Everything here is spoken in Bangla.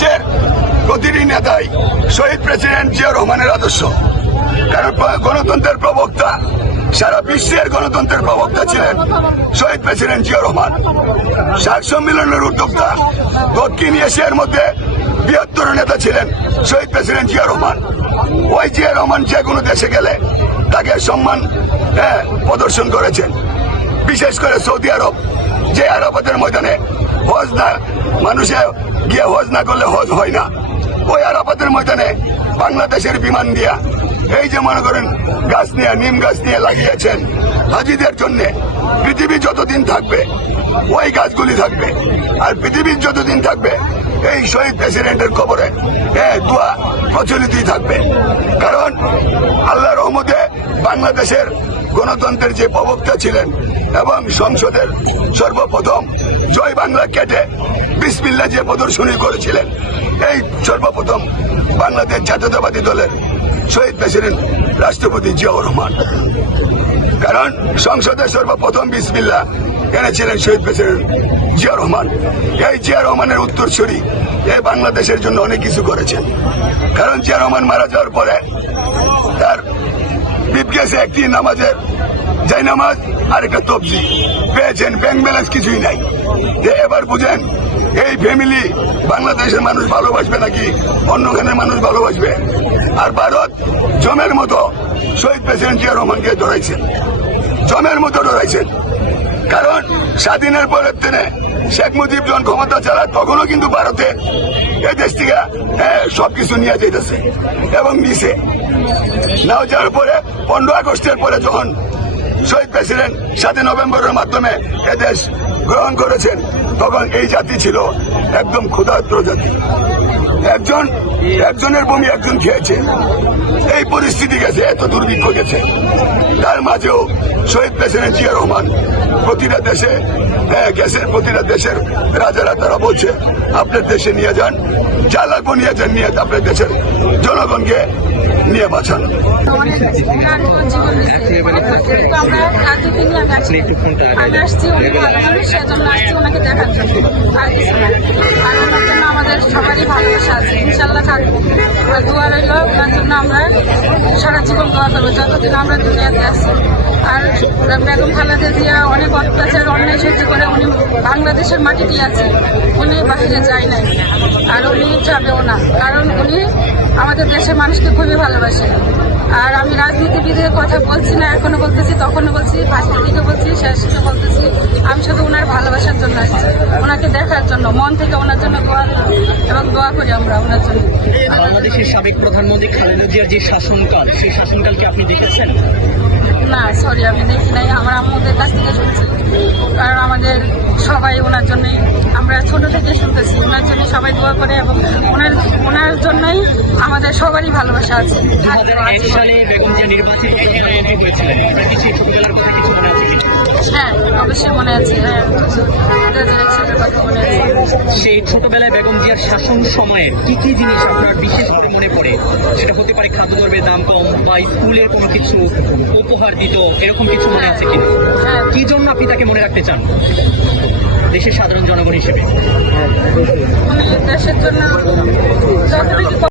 বিশ্বের প্রতিটি নেতাই শহীদ প্রেসিডেন্ট জিয়া রহমানের আদর্শ। কারণ গণতন্ত্রের প্রবক্তা, সারা বিশ্বের গণতন্ত্রের প্রবক্তা ছিলেন শহীদ প্রেসিডেন্ট জিয়া রহমান। সার্ক সম্মেলনের উদ্যোক্তা, দক্ষিণ এশিয়ার মধ্যে বৃহত্তর নেতা ছিলেন শহীদ প্রেসিডেন্ট জিয়া রহমান। ওই জিয়া রহমান যে কোনো দেশে গেলে তাকে সম্মান প্রদর্শন করেছেন। বিশেষ করে সৌদি আরব, যে আরাফাতের ময়দানে হজ না, মানুষে গিয়ে হজ না করলে হজ হয় না, ওই আরাফাতের ময়দানে বাংলাদেশের বিমান দিয়া এই যে মনে করেন গাছ নিয়ে, নিম গাছ নিয়ে লাগিয়েছেন হাজিদের জন্য। পৃথিবী যতদিন থাকবে ওই গাছগুলি থাকবে, আর পৃথিবীর যতদিন থাকবে এই শহীদ প্রেসিডেন্টের কবরে দোয়া প্রচলিতই থাকবে। কারণ আল্লাহর রহমতে বাংলাদেশের গণতন্ত্রের যে প্রবক্তা ছিলেন এবং সংসদের সর্বপ্রথম জয় বাংলা কেটে বিসমিল্লাহ যে প্রদর্শনী করেছিলেন, এই সর্বপ্রথম বাংলাদেশ জাতীয়তাবাদী দলের শহীদ প্রেসিডেন্ট রাষ্ট্রপতি জিয়াউর রহমান। কারণ সংসদে সর্বপ্রথম বিসমিল্লাহ এনেছিলেন শহীদ প্রেসিডেন্ট জিয়া রহমান। এই জিয়া রহমানের উত্তরসূরি এই বাংলাদেশের জন্য অনেক কিছু করেছেন। কারণ জিয়া রহমান মারা যাওয়ার পরে তার বিপগেছে একটি নামাজের যাই নামাজ আর একটা তবজি পেয়েছেন, ব্যাংক ব্যালেন্স কিছুই নাই। যে এবার বুঝেন এই ফ্যামিলি বাংলাদেশের মানুষ ভালোবাসবে নাকি অন্যখানের মানুষ ভালোবাসবে। আর ভারত জমের মতো শহীদ প্রেসিডেন্ট জিয়া রহমানকে ধরাইছেন, জমের মতো ধরাইছেন। কারণ স্বাধীনের পরের দিনে শেখ মুজিব যখন ক্ষমতা চালায় তখনও কিন্তু ভারতে এই দেশ থেকে সবকিছু নিয়ে যেতেছে এবং নিছে। নাও যাওয়ার পরে 15 আগস্টের পরে যখন শহীদ প্রেসিডেন্ট 7 নভেম্বরের মাধ্যমে এদেশ গ্রহণ করেছেন, তখন এই জাতি ছিল একদম ক্ষুধার্ত জাতি। একজনের বমি একজন খেয়েছে, এই পরিস্থিতি গেছে, এত দুর্ভিক্ষ গেছে। তার মাঝেও শহীদ প্রেসিডেন্ট জিয়া রহমান প্রতিটা দেশে গেছে, প্রতিটা দেশের রাজারা তারা বলছে আপনার দেশে নিয়ে যান, যা লাগবে নিয়ে যান, নিয়ে আপনার দেশের জনগণকে নিয়ে বাঁচান। আমাদের সবারই ভালোবাসা আছে, ইনশাল্লাহ থাকবো। আর দোয়া রইল ওনার জন্য, আমরা সারা জীবন দোয়া করবো যতদিন আমরা দুনিয়াতে আছি। আর বেগম খালেদা জিয়া অনেক অত্যাচার অন্যায় সহ্য করে উনি বাংলাদেশের মাটিতেই আছে, উনি বাহিরে যায় নাই, আর উনি যাবেও না। কারণ উনি আমাদের দেশের মানুষকে খুবই ভালোবাসে। আর আমি রাজনীতিবিদের কথা বলছি না, এখনো বলতেছি, তখনও বলছি, ফার্স্টের দিকে বলছি, শেষে বলতেছি, আমি শুধু ওনার ভালোবাসার জন্য আসছি, ওনাকে দেখার জন্য, মন থেকে ওনার জন্য দোয়া করি আমরা ওনার জন্য। বাংলাদেশের সাবেক প্রধানমন্ত্রী খালেদা জিয়ার যে শাসনকাল, সেই শাসনকালকে আপনি দেখেছেন? না, সরি, আমি দেখি নাই, আমার আম্মুদের কাছ থেকে শুনছি। কারণ আমাদের সবাই ওনার জন্যই, আমরা ছোট থেকে শুনতেছি, ওনার জন্য সবাই দোয়া করে এবং ওনার জন্যই আমাদের সবারই ভালোবাসা আছে। 2001 সালে বেগম জিয়া নির্বাচিত প্রধানমন্ত্রী হয়েছিলেন, সেই ছোটবেলার কথা কিছু মনে আছে? হ্যাঁ, অবশ্যই মনে আছে। হ্যাঁ, 2001 সালের কথা মনে আছে। সেই ছোটবেলায় বেগম জিয়ার শাসন সময়ের কি কি জিনিস আপনার বিশেষভাবে মনে পড়ে? সেটা হতে পারে খাদ্যদ্রব্যের দাম কম বা স্কুলের কোনো কিছু উপহার দিত, এরকম কিছু মনে আছে কিনা? কি জন্য আপনি তাকে মনে রাখতে চান দেশের সাধারণ জনগণ হিসেবে? দেশের জন্য যতটুকু